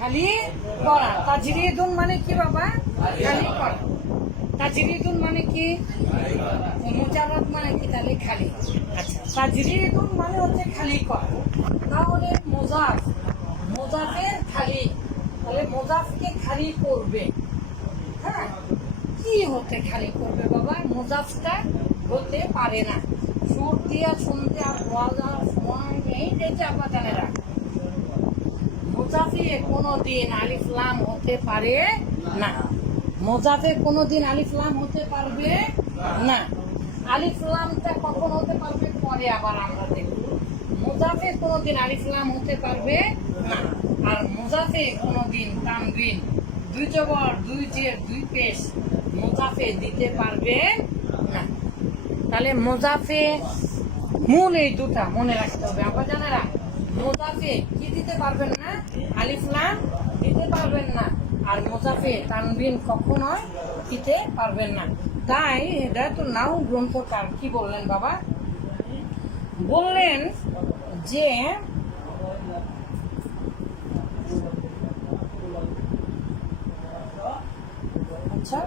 খালি করা। তাজরিদুন মানে কি বাবা? খালি করা। তাজরিদুন মানে কি? মুজাররদ মানে কি তাহলে? খালি। আচ্ছা, তাজরিদুন মানে হচ্ছে খালি করা। তাহলে মুজাফের খালি, তাহলে মুজাফকে খালি করবে। হ্যাঁ, কি হতে খালি করবে বাবা? মুজাফটা হতে পারে না। সুর দিয়া শুনতে আর বলার সময় নেই। এটা আপাদানেরা মুজাফে কোনোদিন আলিফ লাম হতে পারে না। মুজাফে কোনোদিন আলিফ লাম হতে পারবে না। আলিফ লামটা কখন হতে পারবে? পরে আবার আমরা দেখব। মুজাফে কোনোদিন আলিফ লাম হতে পারবে না। আর মুজাফে কোনোদিন তানবিন, দুই জবর, দুই জের, দুই পেশ মুজাফে দিতে পারবে না। তাহলে মুজাফে মূল এই দুটা মনে রাখতে হবে আপাদানেরা। মুজাফে কি দিতে পারবেন না? আলিফ লাম দিতে পারবেন না। আর মুজাফে তানবিন কখনোই দিতে পারবেন না। তাই হেদায়েতুন নাহু গ্রন্থকার কি বললেন বাবা? বললেন যে আচ্ছা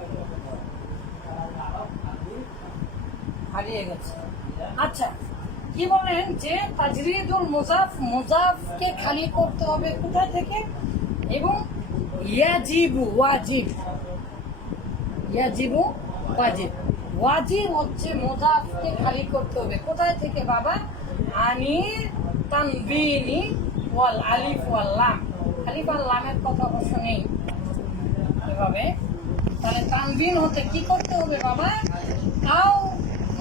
হারিয়ে গেছে। আচ্ছা, কি বলেন যে তাজরিদুল মুজাফকে খালি করতে হবে কোথায় থেকে? এবং ওয়াজিব হচ্ছে মুজাফকে খালি করতে হবে কোথায় থেকে বাবা? আনি তানবিনি ওয়াল আলিফ ওয়াল লাম। আলিফ আর লামের কথা অবশ্য নেই এভাবে। তাহলে তানবিন হতে কি করতে হবে বাবা? আও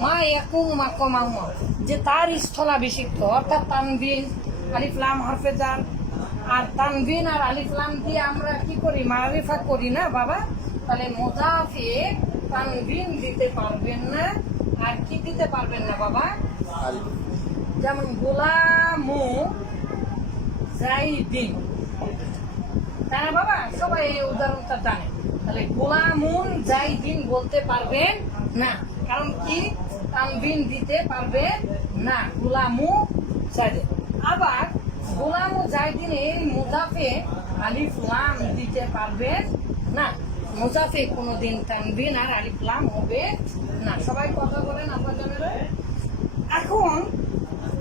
মা ইয়াকুম মাকামাহু, যে তার স্থলাভিষিক্ত, অর্থাৎ তানবিন আলিফ লাম হরফে জার। আর তানবিন আর আলিফ লাম দিয়ে আমরা কি করি? মারিফা করি না বাবা। তাহলে মুজাফে তানবিন দিতে পারবেন না। আর কি দিতে পারবেন না বাবা? যেমন গোলামু জাইদিন, তাই না বাবা? সবাই এই উদাহরণটা জানে। তাহলে গোলামুন জাইদিন বলতে পারবেন না, কারণ কি? তানবিন দিতে পারবে না। গোলামু জাইদিন। আবার গোলামু জাইদিনের মুজাফে আলিফ লাম দিতে পারবেন না। মুজাফে কোনোদিন তানবিন আর আলিফ লাম হবে না। সবাই কথা বলেন আপনারা। এখন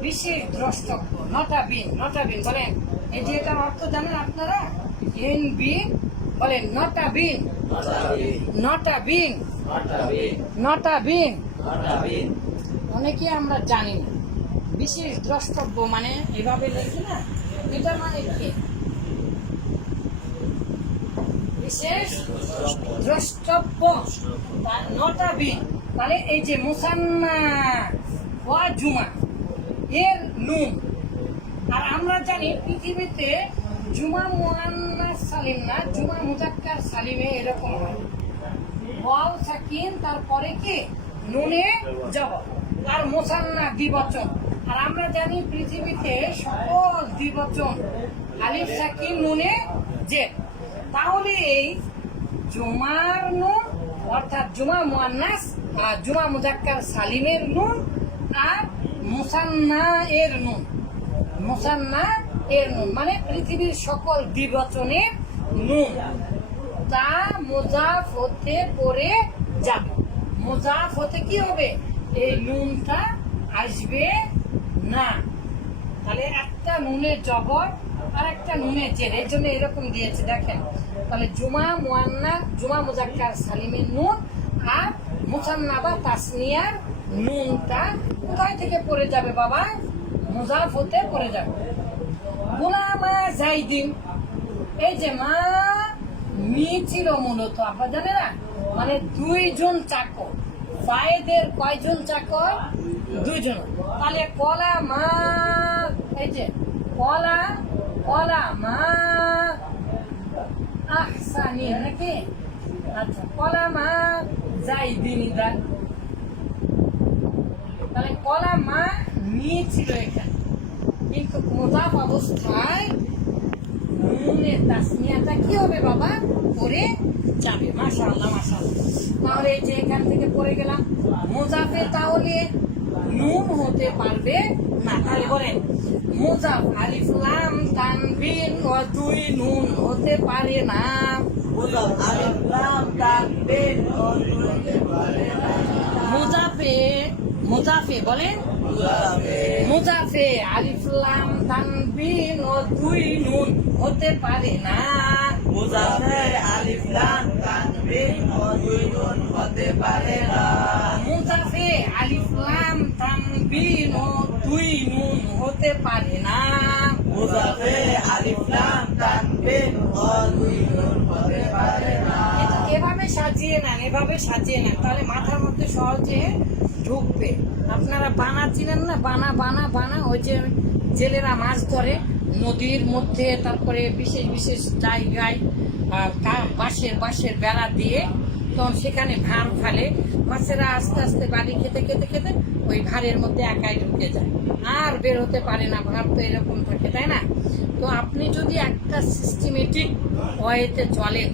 বিশেষ দ্রষ্টব্য নটাবিন বলেন। এই যে এটার অর্থ জানেন আপনারা? বলেন নটাবিন। অনেকে আমরা জানি না। বিশেষ দ্রষ্টব্য মানে এভাবে লেখি না, এটা মানে কি? বিশেষ দ্রষ্টব্য নটাবিন। তাহলে এই যে মুসান্না ওয়া জুমা এর নুন। আর আমরা জানি পৃথিবীতে জুমা মুয়ান্নাস সালিম না, জুমা মুজাক্কার সালিমে এরকম হয়। ওয়াও সাকিন, তারপরে কি? নুনে জবর। আর মুসান্না দ্বিবচন। আর আমরা জানি পৃথিবীতে সকল দ্বিবচন আলিফ সাকিন নুনে জের। তাহলে এই জুমার নুন অর্থাৎ জুমা মুয়ান্নাস আর জুমা মুজাক্কার সালিমের নুন আর মুসান্না এর নুন মানে পৃথিবীর সকল দ্বিবচনের নুন, তা মুজাফ হতে পড়ে যাবে। মুজাফ হতে কি হবে? এই নুনটা আসবে না। তাহলে একটা নুনের জবর আর একটা নুনের জের, এর জন্য এরকম দিয়েছে দেখেন। তাহলে জুমা মুজাক্কার সালিমের নুন আর মুসান্না বা তাসনিয়ার নুনটা কোথায় থেকে পড়ে যাবে বাবা? মুজাফ হতে পড়ে যাবে। গোলামা জাইদিন, এই যে মা মি ছিল মূলত আপনারা জানেন না, মানে দুইজন চাকর। ফায়েদের কয়জন চাকর? দুইজন। তাহলে কলা মা, এই যে কলা মা আহসানি নাকি? আচ্ছা, কলা মা জাইদিন। তাহলে কলা মা নিয়েছিল এখানে, কিন্তু মুজাফ অবস্থায় নুনের তাসনিয়াটা কি হবে বাবা? পড়ে যাবে। মাশাআল্লাহ। তাহলে এই যে এখান থেকে পড়ে গেলাম মুজাফে, তাহলে নুন হতে পারবে না। তাহলে বলেন মুজাফ আলিফ লাম তানবিন ও দুই নুন হতে পারে না। মুজাফ আলিফ লাম তানবিন ও দুই হতে পারে না। মুজাফে মুজাফে বলেন মুজাফে আলিফ লাম তানবিন ও দুই নুন হতে পারে না। মুজাফে আলিফ লাম তানবিন ও দুই নুন হতে পারে না। মুজাফে আলিফ লাম তানবিন ও দুই নুন হতে পারে না। মুজাফে আলিফ লাম তানবিন ও দুই নুন হতে পারে না। এভাবে সাজিয়ে নেন, এভাবে সাজিয়ে নেন, তাহলে মাথার মধ্যে সহজে ঢুকবে। আপনারা বানা চিনেন না? বানা বানা বানা, ওই যে জেলেরা মাছ ধরে নদীর মধ্যে, তারপরে বিশেষ বিশেষ জায়গায় বাঁশের বেড়া দিয়ে, তখন সেখানে ভাঁড় ফেলে, মাছেরা আস্তে আস্তে বাড়ি খেতে খেতে খেতে ওই ভাঁড়ের মধ্যে একাই ঢুকে যায়, আর বের হতে পারে না। ভাঁড় তো এরকম থাকে, তাই না? তো আপনি যদি একটা সিস্টেমেটিক ওয়েতে চলেন,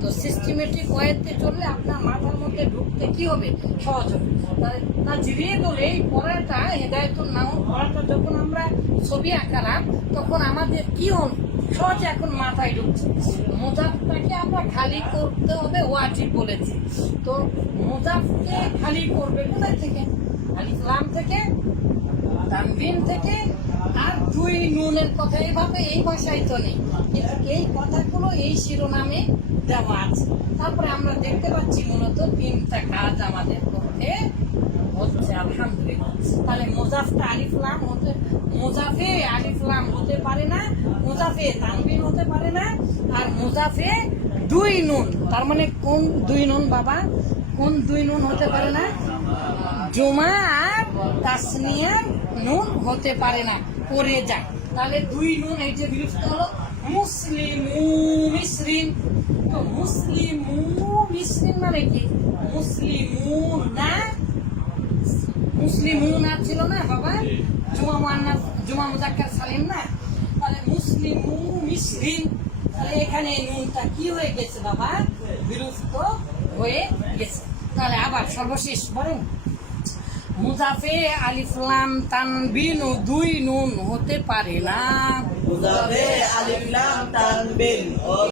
তো সিস্টেমেটিক ওয়েতে চললে আপনার মাথার মধ্যে ঢুকতে কি হবে? সহজ হবে। তা জিরিয়ে বলে এই পড়াটা, হেদায়েতুন নাউন পড়াটা যখন আমরা ছবি আঁকালাম, তখন আমাদের কি হল? সহজে এখন মাথায় ঢুকছে। মুজাফটাকে আমরা খালি করতে হবে, ওয়াজিব বলেছি। তো মুজাফকে খালি করবে কোথায় থেকে? আলিফ লাম থেকে, তানবিন থেকে, আর দুই নুনের কথা। এইভাবে এই ভাষায় তো নেই, কিন্তু এই কথাগুলো এই শিরোনামে দেওয়া আছে। তারপরে আমরা দেখতে পাচ্ছি মূলত তিনটা কাজ আমাদের করতে হচ্ছে, আলহামদুলিল্লাহ। তাহলে মুজাফটা আলিফ লাম হতে, মুজাফে আলিফ লাম হতে পারে না, মুজাফে তানবিন হতে পারে না, আর মুজাফে দুই নুন। তার মানে কোন দুই নুন বাবা? কোন দুই নুন হতে পারে না? জুমা আর তাসনিয়ার নুন হতে পারে না, পড়ে যায়। তাহলে দুই নুন, এই যে বিরুদ্ধ হলো মুসলিমু মিসরিন। তো মুসলিমু মিসরিন মানে কি? মুসলিমুন না, মুসলিমুন আর ছিল না বাবা, জুমা মুআন্নাস, জুমা মুজাক্কার সালিম না? তাহলে মুসলিমু মিসরিন, তাহলে এখানে নুনটা কি হয়ে গেছে বাবা? বিরুদ্ধ হয়ে গেছে। তাহলে আবার সর্বশেষ বলেন, মুজাফে আলিফ লাম তানবিন ও দুই নুন হতে পারে না। মুজাফে আলিফ লাম তানবিন ও